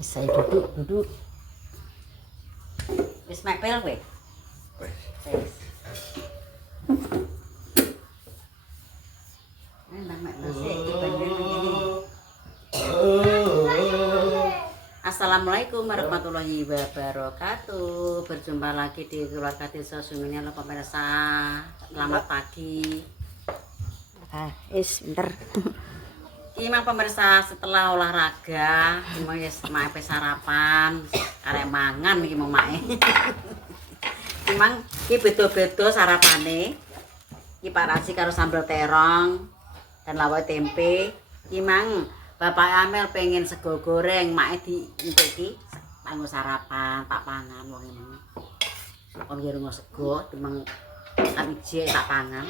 Bisa duduk, duduk. Wis mepel kowe. Wis. Assalamualaikum warahmatullahi wabarakatuh. Berjumpa lagi di keluarga desa Sungainya lo pemirsa. Selamat pagi. Bentar. Memang pemirsa setelah olahraga, mau mape sarapan, karek mangan iki mau mae. Memang iki beda-beda sarapane. Iki parasi karo sambal terong dan lawai tempe. Memang Bapak Amel pengen sego goreng, mae di entuk iki kanggo sarapan, tak pangan wong ini. Wong yo lunga sego, demeng kan ije tak pangan.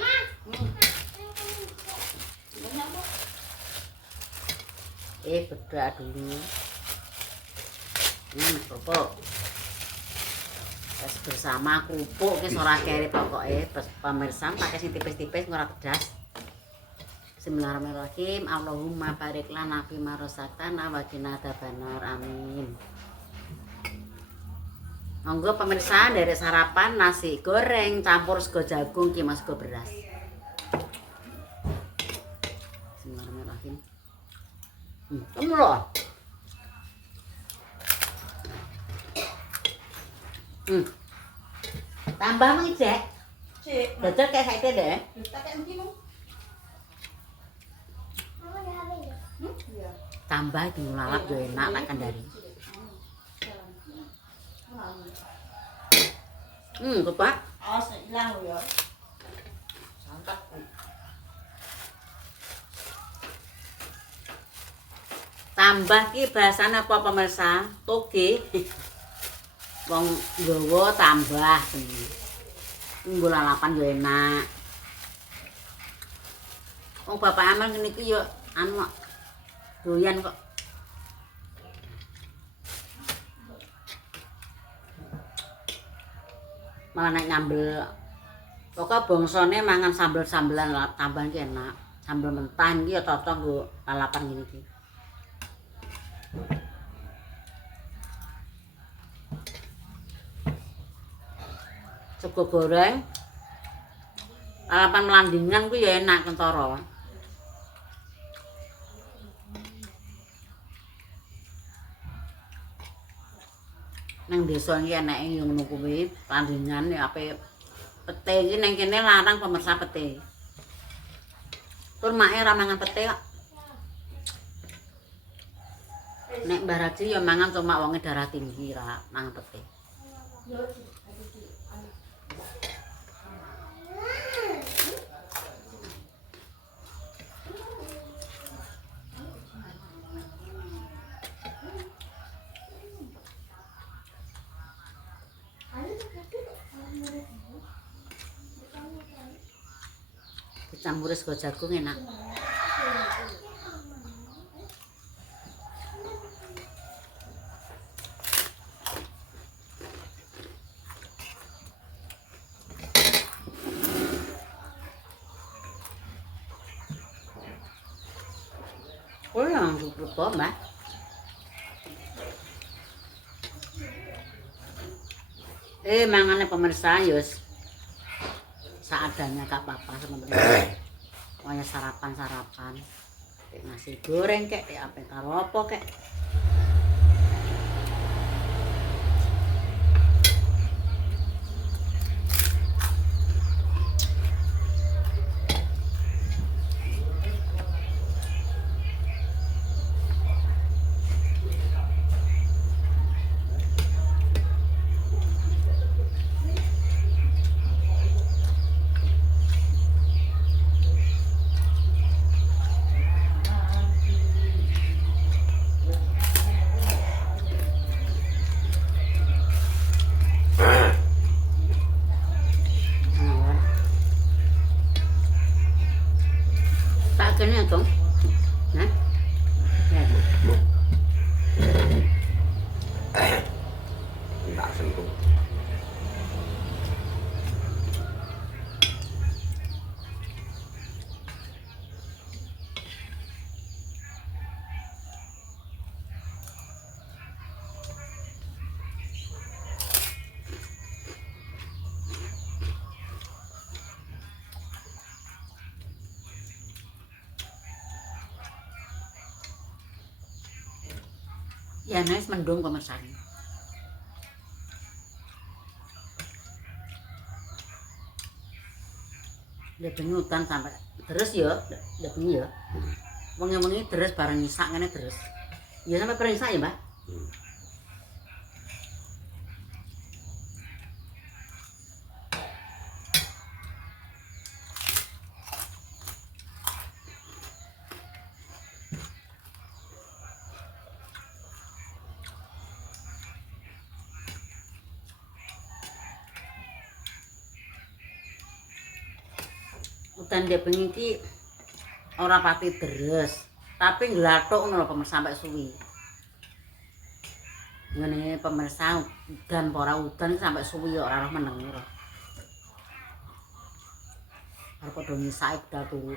Berdoa dulu. Kerupuk. Terus bersama kerupuk ki ora kere pokoke pemirsa pakai sing tipis-tipis ora pedas. Bismillahirrahmanirrahim. Allahumma barik lana fi ma razaqtana wa qina adzabannar. Amin. Monggo pemirsa dari sarapan nasi goreng campur sego jagung ki mas sego beras. Bismillahirrahmanirrahim. Kamu loh. Tambah mang Cek. Cek. Dodol kayak saiki deh. Tak kayak begini. Tambah di lalap yo enak tak kandari. Bapak. Oh, hilang lo ya. Santak. Tambah ki bahasane apa pemirsa? Toge. Wong nggawa tambah tenan. Nggo lalapan yo enak. Wong Bapak Amal ngene iki yo anu doyan kok. Malah nek nyambel pokok bangsane mangan sambel-sambelan tambah ki enak. Sambel mentah iki ya cocok nggo lalapan ngene iki. Sego goreng lalapan melandingan ku ya enak kentara. Nang desa iki enake yo ngono kuwi, landingan ya ape pete iki nang kene larang pemirsa pete. Tur make ora mangan pete kok. Nek Mbah Raji ya mangan cuma wonge darah tinggi ra mangan pete. Campur sego jagung enak. Oh yang cukup Mbak. Mangane pemirsa yus seadanya gak apa-apa sebenarnya. Pokoknya sarapan-sarapan. Kayak nasi goreng kayak apa karo apa kayak. Ya nek mendung pemirsa. Dia bengi udan sampai terus ya, dia bengi ya. Wengi-wengi terus bareng isak ngene terus. Ya sampai bareng isak ya, Mbak. Udan dia bengi iki ora pati deres, tapi nglathuk ngono lho pemirsa sampai suwi. Ngene pemirsa udan apa ora udan sampai suwi ora roh meneng ora. Arep padha ngisake budal turu.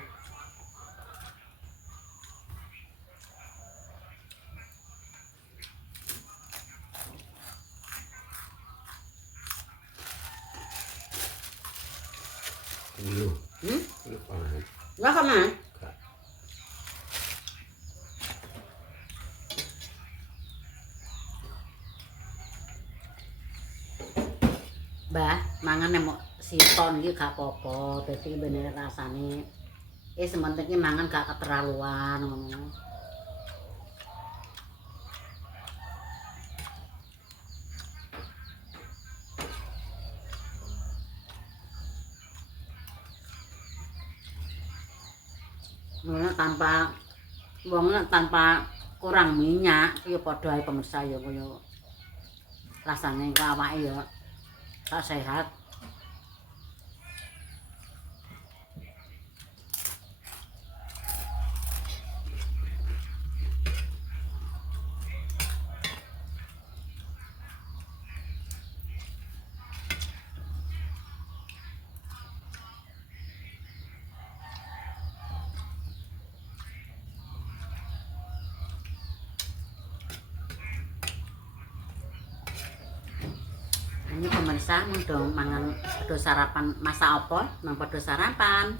Lu. Hmm? Lu pangan. Enggak sama. Kak. Mbah, mangan nek siton iki gak apa-apa, dadi bener rasane. Sementing iki mangan gak keterlaluan ngono. Tanpa tanpa kurang minyak ya padha ae pemirsa ya kaya rasane kok awake ya gak sehat. Ini pemirsa dong mangan padha sarapan masak apa? Nang padha sarapan.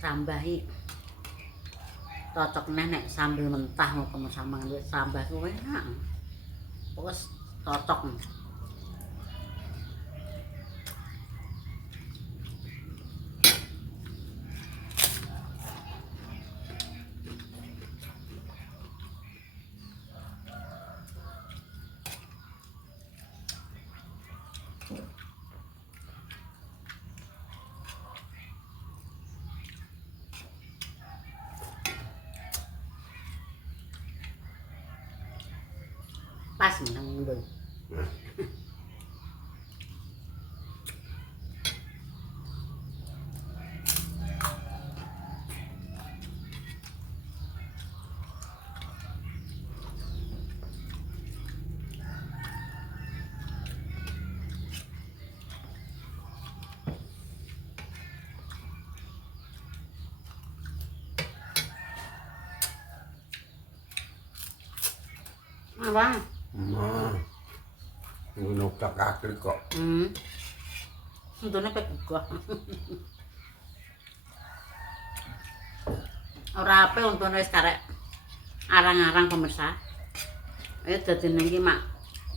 Sambahi cocok nek sambel mentah mau kamu sama duit sambal ku enak. Pokoknya cocok. Pas menang ngundul. Apa? Ma. Ngono kaki kok. Untune pek gugah. Ora ape untune wis karek arang-arang pemirsa. Dadi ning iki mak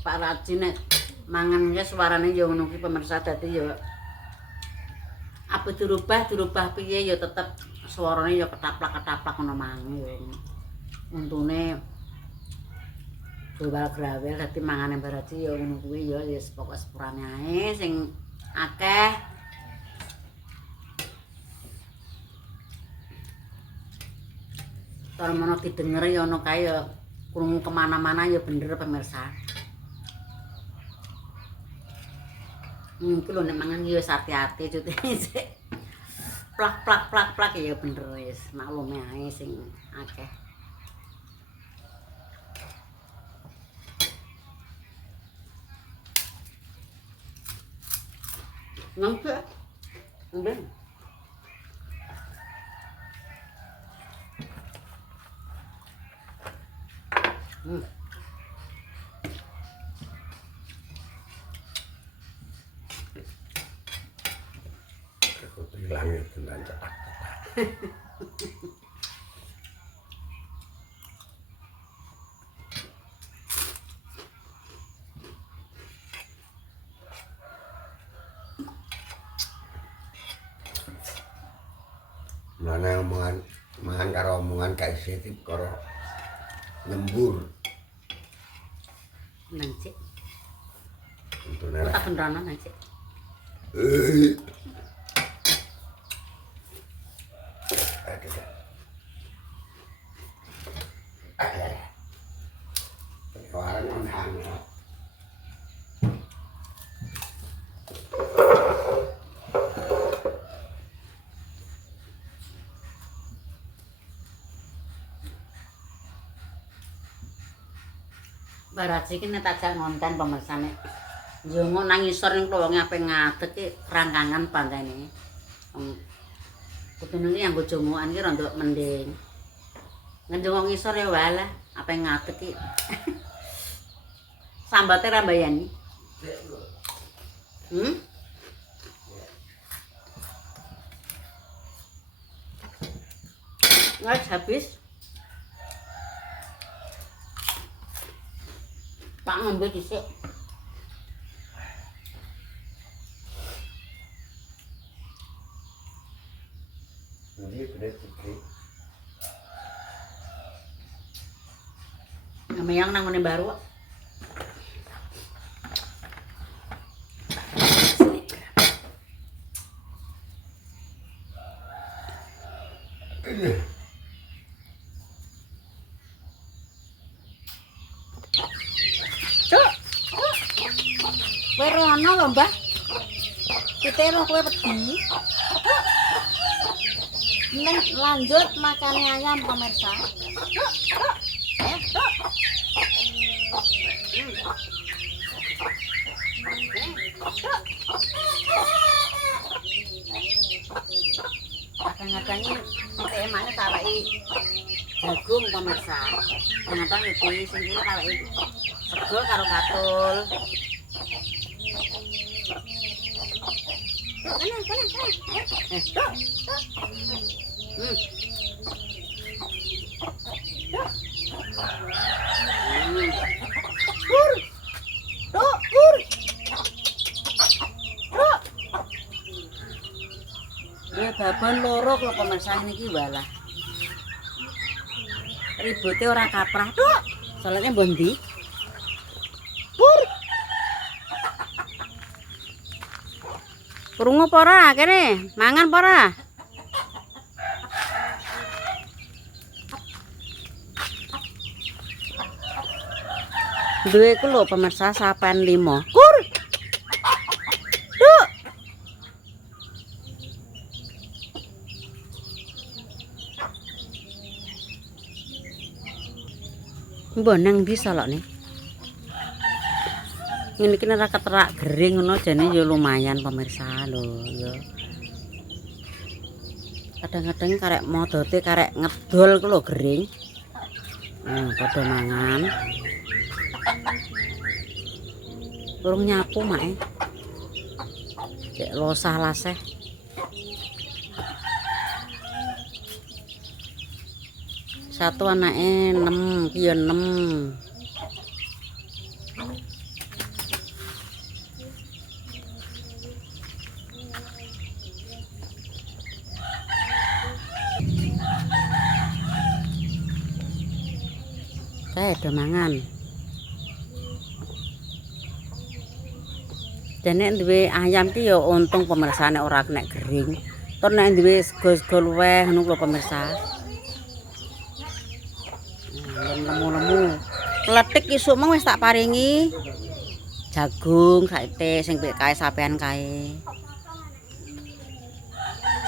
Pak Raji nek mangan ya suarane ya ngono ki pemirsa dadi ya apa dirubah piye ya tetep suarane ya ketaplak-ketaplak ngono mang ya. Untune global grawel dadi mangane Pak Raji ya ngono kuwi ya wis pokok sepurane ae sing akeh. Kalau mau didengar ya ono kae ya krungu kemana-mana ya bener pemirsa. Iki lho nek mangan ya hati-hati cute sik. Plak ya bener wis maklume ae sing akeh. Nangke. Udah. Aku hilangnya dengan cepat. Mana omongan mangan karo omongan kae sitip karo nyembur. Nang cik. Untune Tak kendrana nang cik. Barat iki nek tajak ngonten pemirsane. Njungu nang isor ning klowonge ape ngadeg ki rangkangan pantene. Kudune ki anggo jongokan ki rada mending. Ngenjong ngisor ya walah, ape ngadeg ki. Sambate ra mbayani. Wes habis. Pak ngombe dhisik. Ndi bener iki. Namanya nang ngene baru. Cuk. Kowe rono lho, Mbah. Kita roh kowe wedi. Neng lanjut makannya ayam pemirsa. Kadang-kadang ini emaknya taruhi jagung pemirsa. Kadang-kadang itu sendiri taruhi sego karo katul. Baban loro kok pemirsa niki walah. Ribute ora kaprah, Tuk. Salahnya bondi. Pur. Krungu apa ora kene? Mangan apa ora? Duwe ku lho pemirsa sapen 5. Kur. Tuk. Mbok nang ndi salokne? Ngene iki ora keterak gering ngono jane ya lumayan pemirsa lho ya. Kadang-kadang karek modote karek ngedol ku lho gering. Padha mangan. Urung nyapu mae. Cek losah laseh. Satu anake 6, ki ya 6. Kae do mangan. Dan nek duwe ayam ki ya untung pemirsa nek ora kena gering. Tur nek duwe sego-sego luweh ngono lho pemirsa. Lemu-lemu. Kletik isuk meng wis tak paringi jagung saite sing pek kae sampean kae.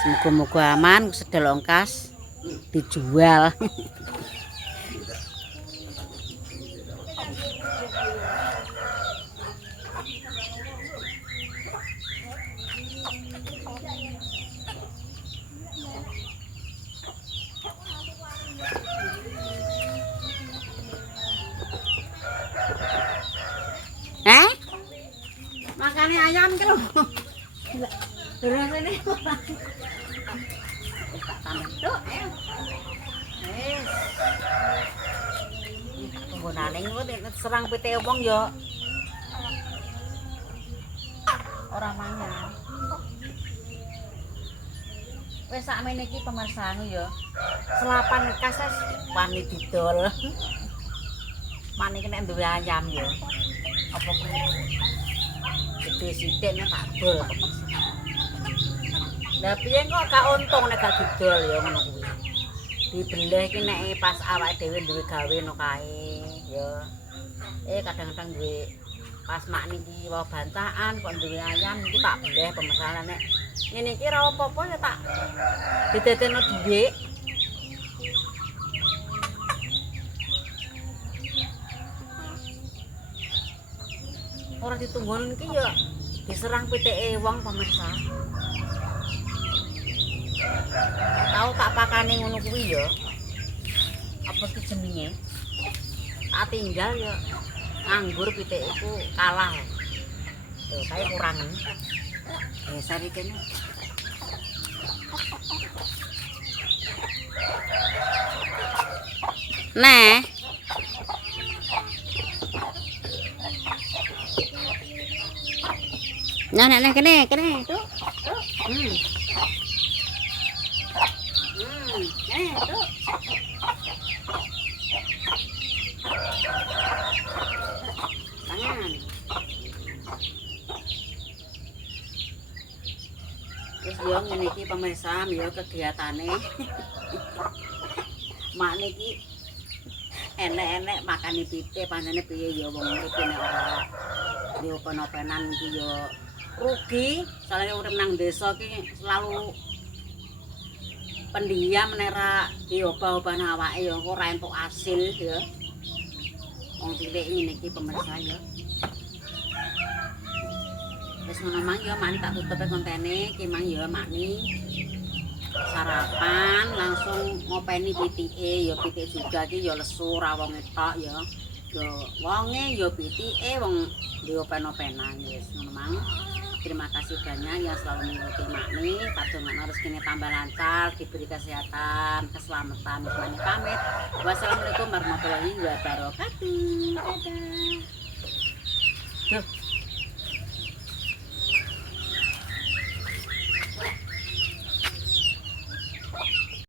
Semoga-moga aman sedel ongkas dijual. Hah? Makane ayam ki lho. Rasane tak tambah tok ayo. Wis. Tunggonane ngono serang pite wong yo. Ora mangan. Wis sakmene iki pemirsa ya. Selapan kas wis wani didol. Mane kena duwe ayam ya. Apa kuwi? Gede sithik nek tak dol. Lah piye kok gak untung nek gak didol ya ngono kuwi. Dibeleh iki nek pas awake dhewe duwe gawe no kae ya. Kadang-kadang duwe pas mak niki wae bantahan kok duwe ayam iki tak beleh pemesanan nek ngene iki ra apa-apa ya tak didadekno dhuwit. Ora ditunggon iki ya diserang pitike wong pemirsa. Tahu tak pakane ngono kuwi ya. Apa ki jenenge? Tak tinggal ya nganggur pitik iku kalah. Tuh, kae kurang. Sari kene. Nah. Nah, nek kene tuh. Tuh. Tangan. Terus yo ngene iki pemirsa yo kegiatane. Mak niki enek-enek makani pitik pancene piye ya wong urip nek ora yo penopenan iki yo rugi. Soalnya urip nang desa iki selalu pendiam nek ra diobah-obah awake ya ora entuk hasil ya. Wong cilik ngene iki pemirsa ya. Wis ngono mang ya mani tak tutup kontene iki mang ya makni sarapan langsung ngopeni pitike ya pitik juga iki ya lesu ra wong etok ya. Ya wonge ya pitike wong diopen-openan wis ngono mang. Terima kasih banyak yang selalu mengikuti Makni. Padongan rezekinya tambah lancar, diberi kesehatan, keselamatan. Makni pamit. Wassalamualaikum warahmatullahi wabarakatuh. Dadah.